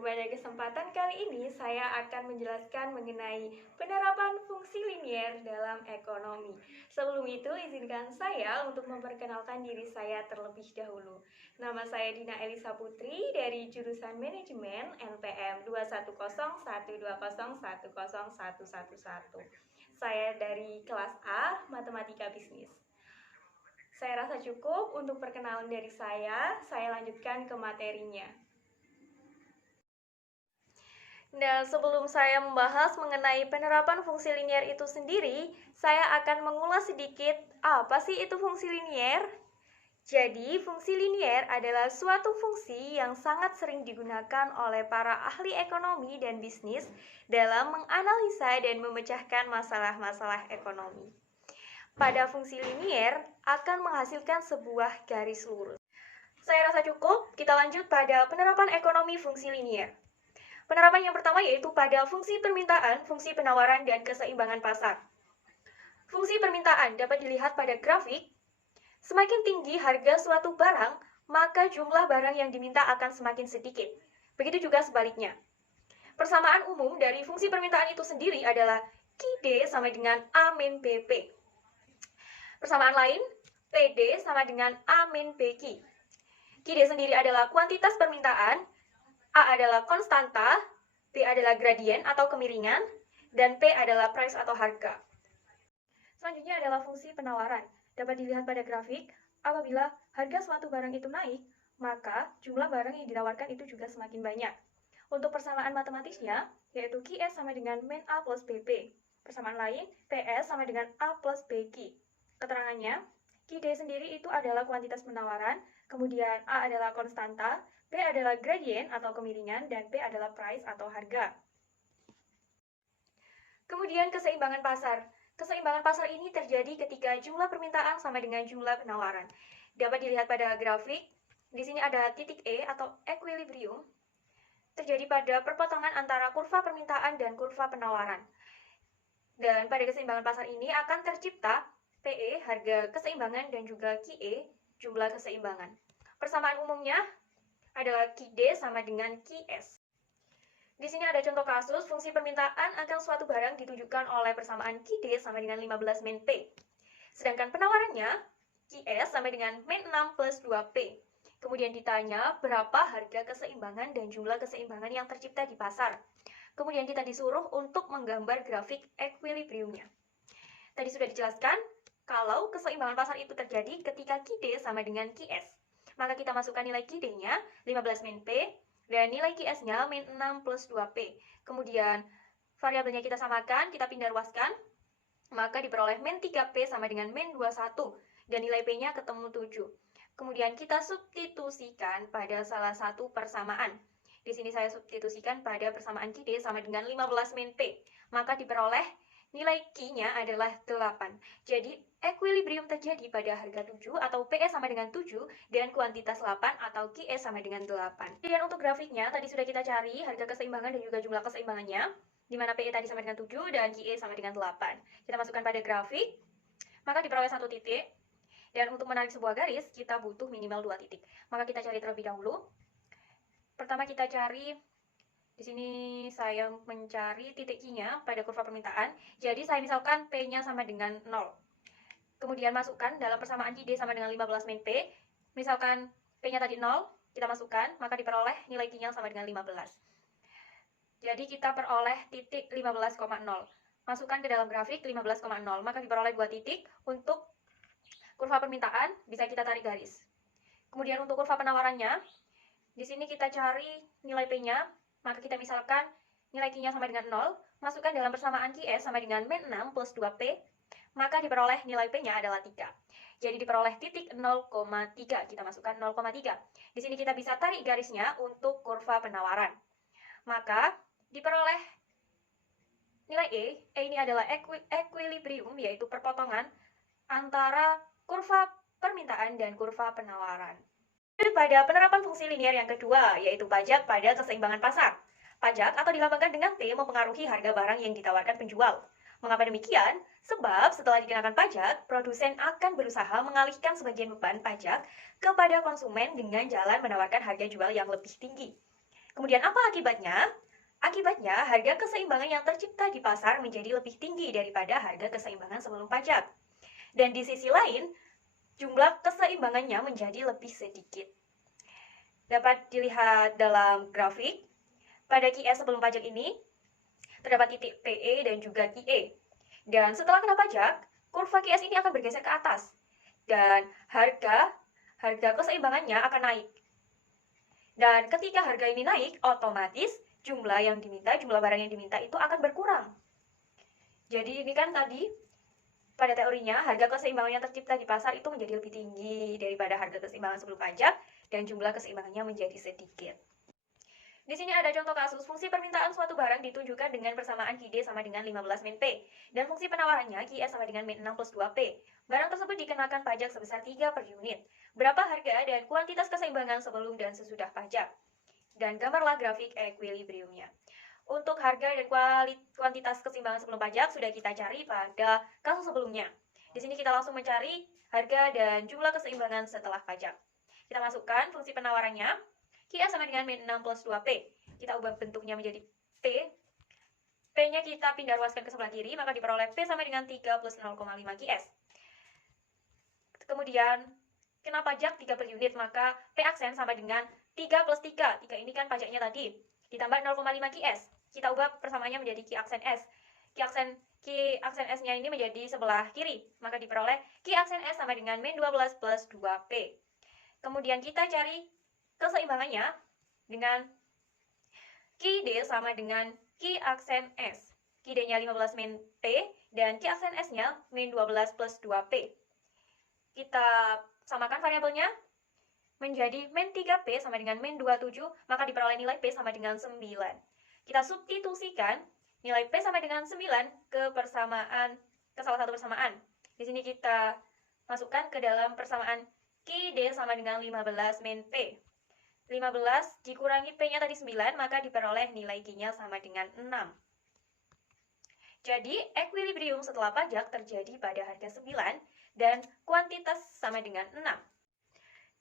pada kesempatan kali ini saya akan menjelaskan mengenai penerapan fungsi linier dalam ekonomi. Sebelum itu, izinkan saya untuk memperkenalkan diri saya terlebih dahulu. Nama saya Dina Elisa Putri dari jurusan Manajemen NPM 21012010111. Saya dari kelas A, Matematika Bisnis. Saya rasa cukup untuk perkenalan dari saya lanjutkan ke materinya. Nah, sebelum saya membahas mengenai penerapan fungsi linier itu sendiri, saya akan mengulas sedikit apa sih itu fungsi linier. Jadi, fungsi linier adalah suatu fungsi yang sangat sering digunakan oleh para ahli ekonomi dan bisnis dalam menganalisa dan memecahkan masalah-masalah ekonomi. Pada fungsi linier akan menghasilkan sebuah garis lurus. Saya rasa cukup, kita lanjut pada penerapan ekonomi fungsi linier. Penerapan yang pertama yaitu pada fungsi permintaan, fungsi penawaran, dan keseimbangan pasar. Fungsi permintaan dapat dilihat pada grafik. Semakin tinggi harga suatu barang, maka jumlah barang yang diminta akan semakin sedikit. Begitu juga sebaliknya. Persamaan umum dari fungsi permintaan itu sendiri adalah QD sama dengan A min BP. Persamaan lain, PD sama dengan A min PQ. QD sendiri adalah kuantitas permintaan, A adalah konstanta, B adalah gradien atau kemiringan, dan P adalah price atau harga. Selanjutnya adalah fungsi penawaran. Dapat dilihat pada grafik, apabila harga suatu barang itu naik, maka jumlah barang yang ditawarkan itu juga semakin banyak. Untuk persamaan matematisnya, yaitu QS sama dengan min A plus BP. Persamaan lain, PS sama dengan A plus BQ. Keterangannya, QD sendiri itu adalah kuantitas penawaran, kemudian A adalah konstanta, B adalah gradien atau kemiringan, dan P adalah price atau harga. Kemudian keseimbangan pasar. Keseimbangan pasar ini terjadi ketika jumlah permintaan sama dengan jumlah penawaran. Dapat dilihat pada grafik. Di sini ada titik E atau equilibrium. Terjadi pada perpotongan antara kurva permintaan dan kurva penawaran. Dan pada keseimbangan pasar ini akan tercipta PE, harga keseimbangan, dan juga QE, jumlah keseimbangan. Persamaan umumnya adalah QD sama dengan QS. Di sini ada contoh kasus fungsi permintaan akan suatu barang ditujukan oleh persamaan QD sama dengan 15 min P. Sedangkan penawarannya QS sama dengan min 6 plus 2P. Kemudian ditanya berapa harga keseimbangan dan jumlah keseimbangan yang tercipta di pasar. Kemudian kita disuruh untuk menggambar grafik equilibriumnya. Tadi sudah dijelaskan kalau keseimbangan pasar itu terjadi ketika QD sama dengan QS. Maka kita masukkan nilai QD-nya 15 min P dan nilai QS-nya min 6 plus 2P. Kemudian variabelnya kita samakan, kita pindah ruaskan, maka diperoleh min 3P sama dengan min 21 dan nilai P-nya ketemu 7. Kemudian kita substitusikan pada salah satu persamaan. Di sini saya substitusikan pada persamaan QD sama dengan 15 min P, maka diperoleh nilai Q-nya adalah 8. Jadi, equilibrium terjadi pada harga 7 atau PE sama dengan 7 dan kuantitas 8 atau QE sama dengan 8. Kemudian untuk grafiknya, tadi sudah kita cari harga keseimbangan dan juga jumlah keseimbangannya, di mana PE tadi sama dengan 7 dan QE sama dengan 8. Kita masukkan pada grafik, maka diperoleh satu titik. Dan untuk menarik sebuah garis, kita butuh minimal 2 titik. Maka kita cari terlebih dahulu. Pertama kita cari. Di sini saya mencari titik Q-nya pada kurva permintaan. Jadi saya misalkan P-nya sama dengan 0. Kemudian masukkan dalam persamaan QD sama dengan 15 min P. Misalkan P-nya tadi 0, kita masukkan, maka diperoleh nilai Q-nya sama dengan 15. Jadi kita peroleh titik 15,0. Masukkan ke dalam grafik 15,0, maka diperoleh 2 titik. Untuk kurva permintaan bisa kita tarik garis. Kemudian untuk kurva penawarannya, di sini kita cari nilai P-nya. Maka kita misalkan nilai Q-nya sama dengan 0, masukkan dalam persamaan QS sama dengan min 6 plus 2P, maka diperoleh nilai P-nya adalah 3. Jadi diperoleh titik 0,3, kita masukkan 0,3. Di sini kita bisa tarik garisnya untuk kurva penawaran. Maka diperoleh nilai E ini adalah equilibrium, yaitu perpotongan antara kurva permintaan dan kurva penawaran. Pada penerapan fungsi linier yang kedua, yaitu pajak pada keseimbangan pasar. Pajak atau dilambangkan dengan P mempengaruhi harga barang yang ditawarkan penjual. Mengapa demikian? Sebab setelah dikenakan pajak, produsen akan berusaha mengalihkan sebagian beban pajak kepada konsumen dengan jalan menawarkan harga jual yang lebih tinggi. Kemudian apa akibatnya? Akibatnya, harga keseimbangan yang tercipta di pasar menjadi lebih tinggi daripada harga keseimbangan sebelum pajak. Dan di sisi lain, jumlah keseimbangannya menjadi lebih sedikit. Dapat dilihat dalam grafik, pada QS sebelum pajak ini, terdapat titik PE dan juga QE. Dan setelah kena pajak, kurva QS ini akan bergeser ke atas. Dan harga keseimbangannya akan naik. Dan ketika harga ini naik, otomatis jumlah barang yang diminta itu akan berkurang. Jadi ini kan tadi, pada teorinya, harga keseimbangan yang tercipta di pasar itu menjadi lebih tinggi daripada harga keseimbangan sebelum pajak, dan jumlah keseimbangannya menjadi sedikit. Di sini ada contoh kasus fungsi permintaan suatu barang ditunjukkan dengan persamaan QD sama dengan 15 min P, dan fungsi penawarannya QS sama dengan min 6 plus 2P. Barang tersebut dikenakan pajak sebesar 3 per unit. Berapa harga dan kuantitas keseimbangan sebelum dan sesudah pajak? Dan gambarlah grafik equilibriumnya. Untuk harga dan kuantitas keseimbangan sebelum pajak sudah kita cari pada kasus sebelumnya. Di sini kita langsung mencari harga dan jumlah keseimbangan setelah pajak. Kita masukkan fungsi penawarannya, QS sama dengan min 6 plus 2P. Kita ubah bentuknya menjadi P. P-nya kita pindah ruaskan ke sebelah kiri, maka diperoleh P sama dengan 3 plus 0,5 QS. Kemudian, kena pajak 3 per unit, maka P aksen sama dengan 3 plus 3. 3 ini kan pajaknya tadi. Ditambah 0,5 QS. Kita ubah persamaannya menjadi Q aksen S. Q aksen S-nya ini menjadi sebelah kiri, maka diperoleh Q aksen S sama dengan min 12 plus 2P. Kemudian kita cari keseimbangannya dengan QD sama dengan Q aksen S. QD-nya 15 min P dan Q aksen S-nya min 12 plus 2P. Kita samakan variabelnya menjadi min 3P sama dengan min 27, maka diperoleh nilai P sama dengan 9. Kita substitusikan nilai P sama dengan 9 ke salah satu persamaan. Di sini kita masukkan ke dalam persamaan QD sama dengan 15 min P. 15 dikurangi P-nya tadi 9, maka diperoleh nilai Q-nya sama dengan 6. Jadi, equilibrium setelah pajak terjadi pada harga 9 dan kuantitas sama dengan 6.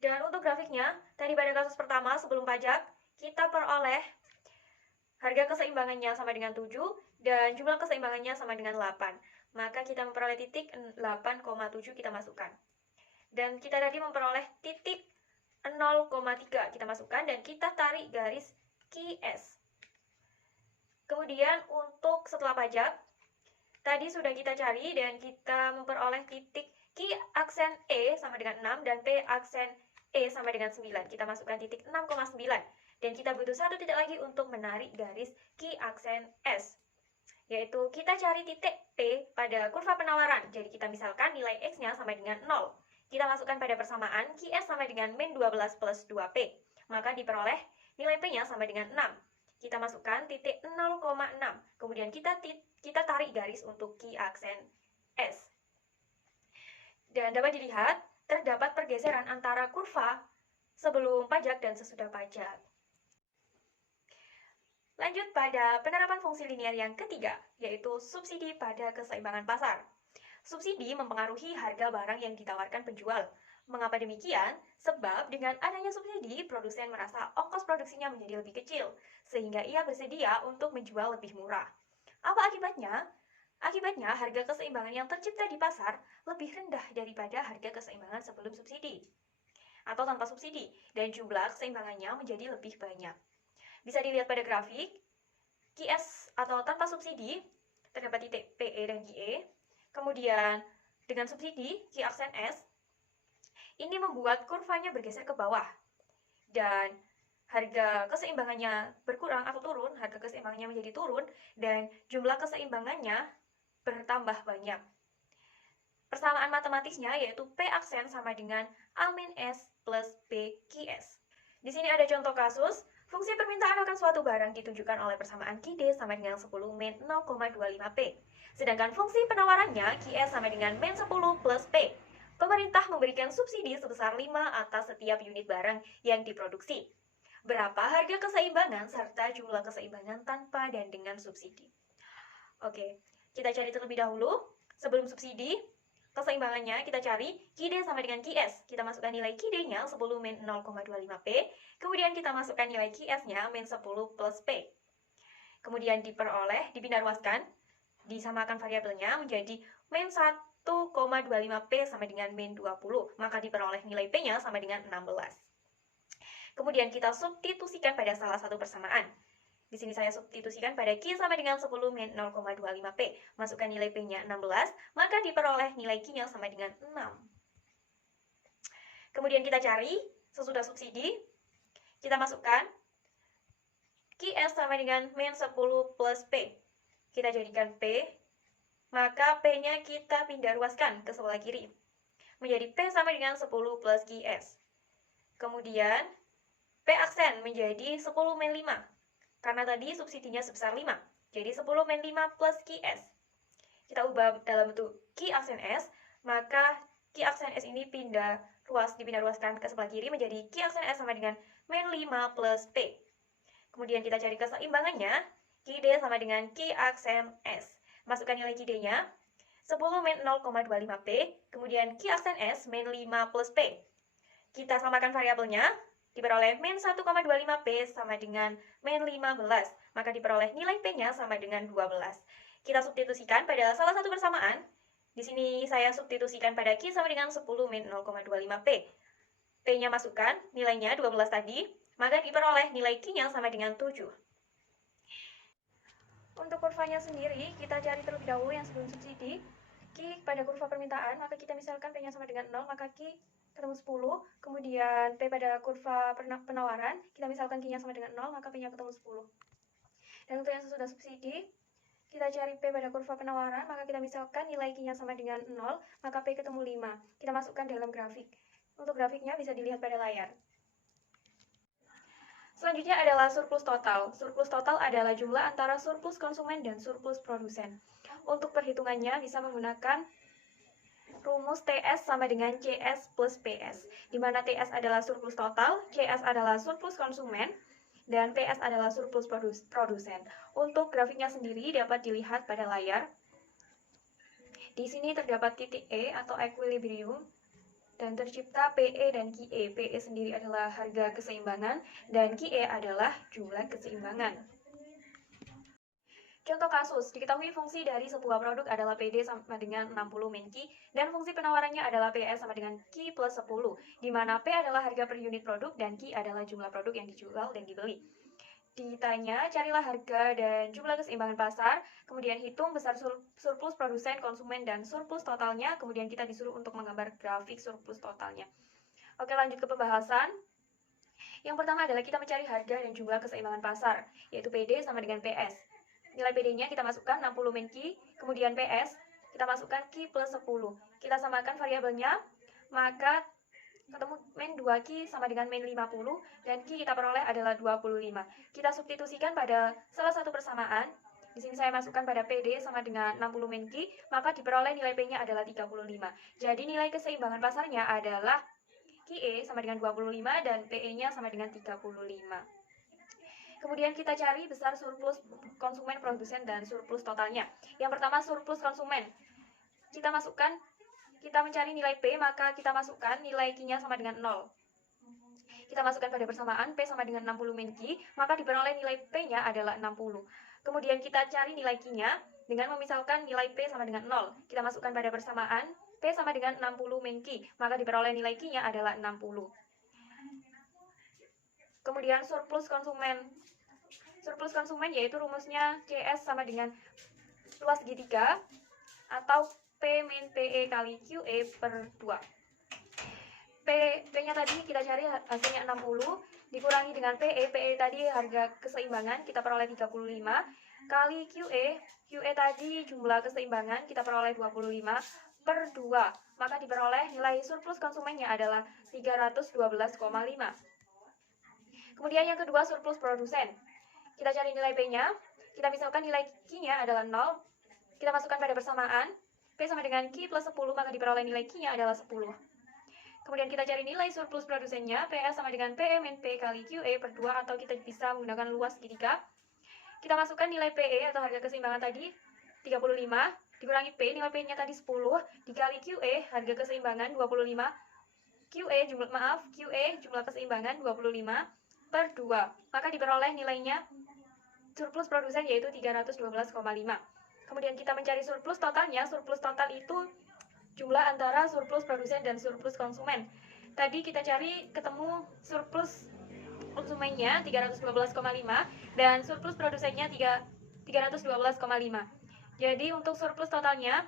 Dan untuk grafiknya, tadi pada kasus pertama sebelum pajak, kita peroleh harga keseimbangannya sama dengan 7 dan jumlah keseimbangannya sama dengan 8. Maka kita memperoleh titik 8,7 kita masukkan. Dan kita tadi memperoleh titik 0,3 kita masukkan dan kita tarik garis QS. Kemudian untuk setelah pajak, tadi sudah kita cari dan kita memperoleh titik Q aksen E sama dengan 6 dan P aksen E sama dengan 9. Kita masukkan titik 6,9 dan kita butuh satu titik lagi untuk menarik garis Q aksen S. Yaitu kita cari titik P pada kurva penawaran. Jadi kita misalkan nilai X-nya sama dengan 0. Kita masukkan pada persamaan QS sama dengan min 12 plus 2P. Maka diperoleh nilai P-nya sama dengan 6. Kita masukkan titik 0,6. Kemudian kita tarik garis untuk Q aksen S. Dan dapat dilihat, terdapat pergeseran antara kurva sebelum pajak dan sesudah pajak. Lanjut pada penerapan fungsi linear yang ketiga, yaitu subsidi pada keseimbangan pasar. Subsidi mempengaruhi harga barang yang ditawarkan penjual. Mengapa demikian? Sebab dengan adanya subsidi, produsen merasa ongkos produksinya menjadi lebih kecil, sehingga ia bersedia untuk menjual lebih murah. Apa akibatnya? Akibatnya, harga keseimbangan yang tercipta di pasar lebih rendah daripada harga keseimbangan sebelum subsidi atau tanpa subsidi, dan jumlah keseimbangannya menjadi lebih banyak. Bisa dilihat pada grafik, QS atau tanpa subsidi, terdapat titik PE dan QE. Kemudian, dengan subsidi, Q aksen S, ini membuat kurvanya bergeser ke bawah. Dan harga keseimbangannya berkurang atau turun, harga keseimbangannya menjadi turun, dan jumlah keseimbangannya bertambah banyak. Persamaan matematisnya yaitu P aksen sama dengan A min S plus B QS. Di sini ada contoh kasus, fungsi permintaan akan suatu barang ditunjukkan oleh persamaan QD sama dengan 10 min 0,25P. Sedangkan fungsi penawarannya QS sama dengan min 10 plus P. Pemerintah memberikan subsidi sebesar 5 atas setiap unit barang yang diproduksi. Berapa harga keseimbangan serta jumlah keseimbangan tanpa dan dengan subsidi? Oke, kita cari terlebih dahulu. Sebelum subsidi, keseimbangannya kita cari QD sama dengan QS. Kita masukkan nilai QD-nya 10 min 0,25P. Kemudian kita masukkan nilai QS-nya min 10 plus P. Kemudian dipindah ruaskan, disamakan variabelnya menjadi min 1,25P sama dengan min 20. Maka diperoleh nilai P-nya sama dengan 16. Kemudian kita substitusikan pada salah satu persamaan. Di sini saya substitusikan pada Q sama dengan 10 min 0,25P. Masukkan nilai P-nya 16, maka diperoleh nilai Q-nya sama dengan 6. Kemudian kita cari, sesudah subsidi, kita masukkan QS sama dengan min 10 plus P. Kita jadikan P, maka P-nya kita pindah ruaskan ke sebelah kiri. Menjadi P sama dengan 10 plus QS. Kemudian, P aksen menjadi 10 min 5. Karena tadi subsidinya sebesar 5. Jadi 10 min 5 plus QS. Kita ubah dalam bentuk Q aksen S, maka Q aksen S ini dipindah ruaskan ke sebelah kiri menjadi Q aksen S sama dengan min 5 plus P. Kemudian kita cari keseimbangannya, QD sama dengan Q aksen S. Masukkan nilai QD-nya, 10 min 0,25P, kemudian Q aksen S min 5 plus P. Kita samakan variabelnya, diperoleh min 1,25P sama dengan min 15, maka diperoleh nilai P-nya sama dengan 12. Kita substitusikan pada salah satu persamaan. Di sini saya substitusikan pada Q sama dengan 10 min 0,25P. P-nya masukkan, nilainya 12 tadi, maka diperoleh nilai Q-nya sama dengan 7. Untuk kurvanya sendiri, kita cari terlebih dahulu yang sebelum subsidi. Q pada kurva permintaan, maka kita misalkan P-nya sama dengan 0, maka Q ketemu 10, kemudian P pada kurva penawaran, kita misalkan Q-nya sama dengan 0, maka P-nya ketemu 10. Dan untuk yang sesudah subsidi, kita cari P pada kurva penawaran, maka kita misalkan nilai Q-nya sama dengan 0, maka P ketemu 5. Kita masukkan dalam grafik. Untuk grafiknya bisa dilihat pada layar. Selanjutnya adalah surplus total. Surplus total adalah jumlah antara surplus konsumen dan surplus produsen. Untuk perhitungannya bisa menggunakan rumus TS sama dengan CS plus PS, di mana TS adalah surplus total, CS adalah surplus konsumen, dan PS adalah surplus produsen. Untuk grafiknya sendiri dapat dilihat pada layar. Di sini terdapat titik E atau equilibrium, dan tercipta PE dan QE. PE sendiri adalah harga keseimbangan, dan QE adalah jumlah keseimbangan. Contoh kasus, diketahui fungsi dari sebuah produk adalah PD sama dengan 60 min Q, dan fungsi penawarannya adalah PS sama dengan Q plus 10, di mana P adalah harga per unit produk, dan Q adalah jumlah produk yang dijual dan dibeli. Ditanya, carilah harga dan jumlah keseimbangan pasar, kemudian hitung besar surplus produsen, konsumen, dan surplus totalnya, kemudian kita disuruh untuk menggambar grafik surplus totalnya. Oke, lanjut ke pembahasan. Yang pertama adalah kita mencari harga dan jumlah keseimbangan pasar, yaitu PD sama dengan PS. Nilai PD-nya kita masukkan 60 min Q, kemudian PS, kita masukkan Q plus 10. Kita samakan variabelnya, maka ketemu min 2Q sama dengan min 50, dan Q kita peroleh adalah 25. Kita substitusikan pada salah satu persamaan. Di sini saya masukkan pada PD sama dengan 60 min Q, maka diperoleh nilai P-nya adalah 35. Jadi nilai keseimbangan pasarnya adalah QE sama dengan 25 dan PE-nya sama dengan 35. Kemudian kita cari besar surplus konsumen, produsen, dan surplus totalnya. Yang pertama surplus konsumen. Kita mencari nilai P, maka kita masukkan nilai Q-nya sama dengan 0. Kita masukkan pada persamaan P sama dengan 60 min Q, maka diperoleh nilai P-nya adalah 60. Kemudian kita cari nilai Q-nya dengan memisalkan nilai P sama dengan 0. Kita masukkan pada persamaan P sama dengan 60 min Q, maka diperoleh nilai Q-nya adalah 60. Kemudian surplus konsumen. Surplus konsumen yaitu rumusnya CS sama dengan luas segitiga atau P min PE kali QE per 2. P-nya tadi kita cari hasilnya 60, dikurangi dengan PE. PE tadi harga keseimbangan, kita peroleh 35, kali QE tadi jumlah keseimbangan, kita peroleh 25, per 2. Maka diperoleh nilai surplus konsumennya adalah 312,5. Kemudian yang kedua surplus produsen. Kita cari nilai P-nya, kita misalkan nilai Q-nya adalah 0, kita masukkan pada persamaan, P sama dengan Q plus 10, maka diperoleh nilai Q-nya adalah 10. Kemudian kita cari nilai surplus produsennya, PS sama dengan PE min P kali QE per 2, atau kita bisa menggunakan luas segitiga. Kita masukkan nilai PE atau harga keseimbangan tadi, 35, dikurangi P, nilai P-nya tadi 10, dikali QE, harga keseimbangan 25, QE jumlah keseimbangan 25 per 2. Maka diperoleh nilainya surplus produsen yaitu 312,5. Kemudian kita mencari surplus totalnya. Surplus total itu jumlah antara surplus produsen dan surplus konsumen. Tadi kita cari ketemu surplus konsumennya 312,5 dan surplus produsennya 312,5. Jadi untuk surplus totalnya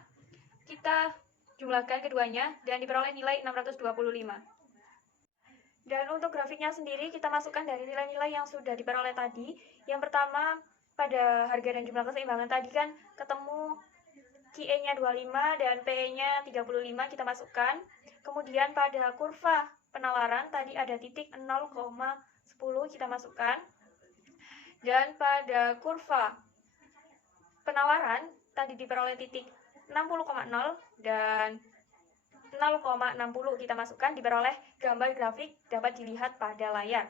kita jumlahkan keduanya dan diperoleh nilai 625. Dan untuk grafiknya sendiri kita masukkan dari nilai-nilai yang sudah diperoleh tadi. Yang pertama, pada harga dan jumlah keseimbangan tadi kan ketemu QE-nya 25 dan PE-nya 35 kita masukkan. Kemudian pada kurva penawaran tadi ada titik 0,10 kita masukkan. Dan pada kurva penawaran tadi diperoleh titik 60,0 dan 0,60 kita masukkan, diperoleh gambar grafik dapat dilihat pada layar.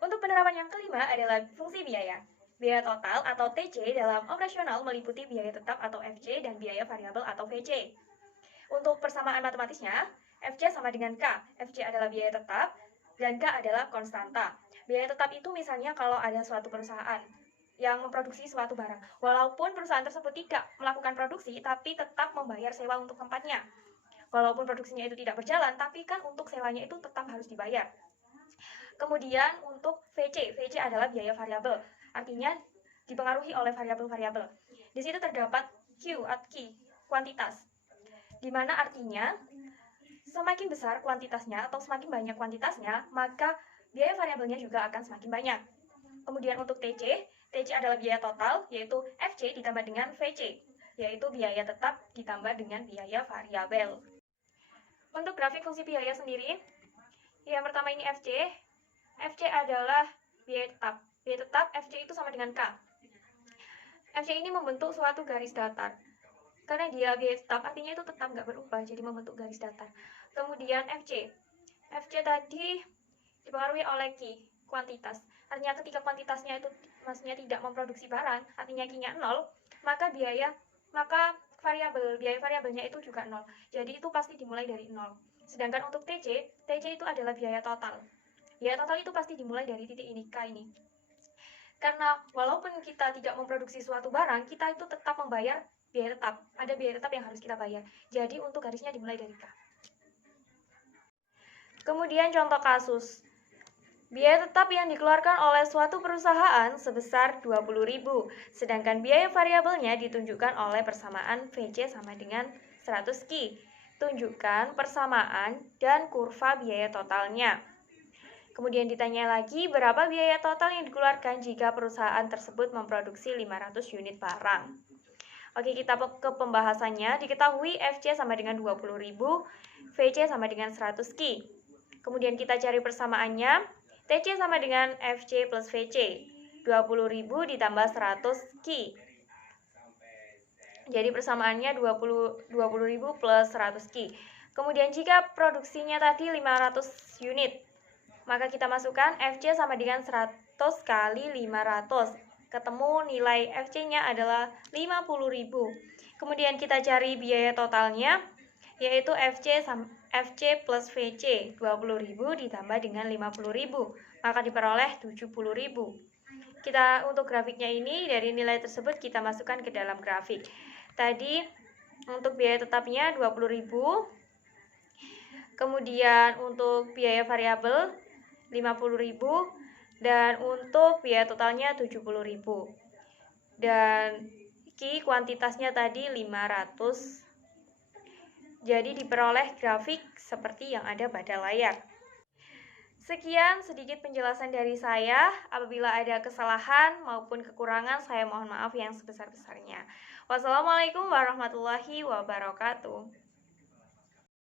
Untuk penerapan yang kelima adalah fungsi biaya. Biaya total atau TC dalam operasional meliputi biaya tetap atau FC dan biaya variabel atau VC. Untuk persamaan matematisnya, FC sama dengan K. FC adalah biaya tetap dan K adalah konstanta. Biaya tetap itu misalnya kalau ada suatu perusahaan yang memproduksi suatu barang. Walaupun perusahaan tersebut tidak melakukan produksi, tapi tetap membayar sewa untuk tempatnya. Walaupun produksinya itu tidak berjalan, tapi kan untuk sewanya itu tetap harus dibayar. Kemudian untuk VC adalah biaya variabel, artinya dipengaruhi oleh variabel-variabel. Di situ terdapat Q, kuantitas, di mana artinya semakin besar kuantitasnya atau semakin banyak kuantitasnya, maka biaya variabelnya juga akan semakin banyak. Kemudian untuk TC adalah biaya total, yaitu FC ditambah dengan VC, yaitu biaya tetap ditambah dengan biaya variabel. Untuk grafik fungsi biaya sendiri, yang pertama ini FC. FC adalah biaya tetap. Biaya tetap FC itu sama dengan K. FC ini membentuk suatu garis datar. Karena dia biaya tetap, artinya itu tetap nggak berubah, jadi membentuk garis datar. Kemudian FC. FC tadi dipengaruhi oleh Q, kuantitas. Artinya ketika kuantitasnya itu maksudnya tidak memproduksi barang, artinya Q-nya 0, maka biaya variabelnya itu juga 0. Jadi itu pasti dimulai dari 0. Sedangkan untuk TC itu adalah biaya total. Biaya total itu pasti dimulai dari titik ini, K ini. Karena walaupun kita tidak memproduksi suatu barang, kita itu tetap membayar biaya tetap. Ada biaya tetap yang harus kita bayar. Jadi untuk garisnya dimulai dari K. Kemudian contoh kasus. Biaya tetap yang dikeluarkan oleh suatu perusahaan sebesar 20.000, sedangkan biaya variabelnya ditunjukkan oleh persamaan VC sama dengan 100 Q. Tunjukkan persamaan dan kurva biaya totalnya. Kemudian ditanya lagi berapa biaya total yang dikeluarkan jika perusahaan tersebut memproduksi 500 unit barang. Oke, kita ke pembahasannya. Diketahui FC sama dengan 20.000, VC sama dengan 100 Q. Kemudian kita cari persamaannya. TC sama dengan FC plus VC, 20.000 ditambah 100 Q. Jadi persamaannya 20.000 plus 100 Q. Kemudian jika produksinya tadi 500 unit, maka kita masukkan FC sama dengan 100 kali 500. Ketemu nilai FC-nya adalah 50.000. Kemudian kita cari biaya totalnya, yaitu FC plus VC, 20.000 ditambah dengan 50.000, maka diperoleh 70.000. Kita untuk grafiknya ini, dari nilai tersebut kita masukkan ke dalam grafik. Tadi untuk biaya tetapnya 20.000, kemudian untuk biaya variabel 50.000, dan untuk biaya totalnya 70.000. Dan kuantitasnya tadi 500. Jadi diperoleh grafik seperti yang ada pada layar. Sekian sedikit penjelasan dari saya. Apabila ada kesalahan maupun kekurangan, saya mohon maaf yang sebesar-besarnya. Wassalamualaikum warahmatullahi wabarakatuh.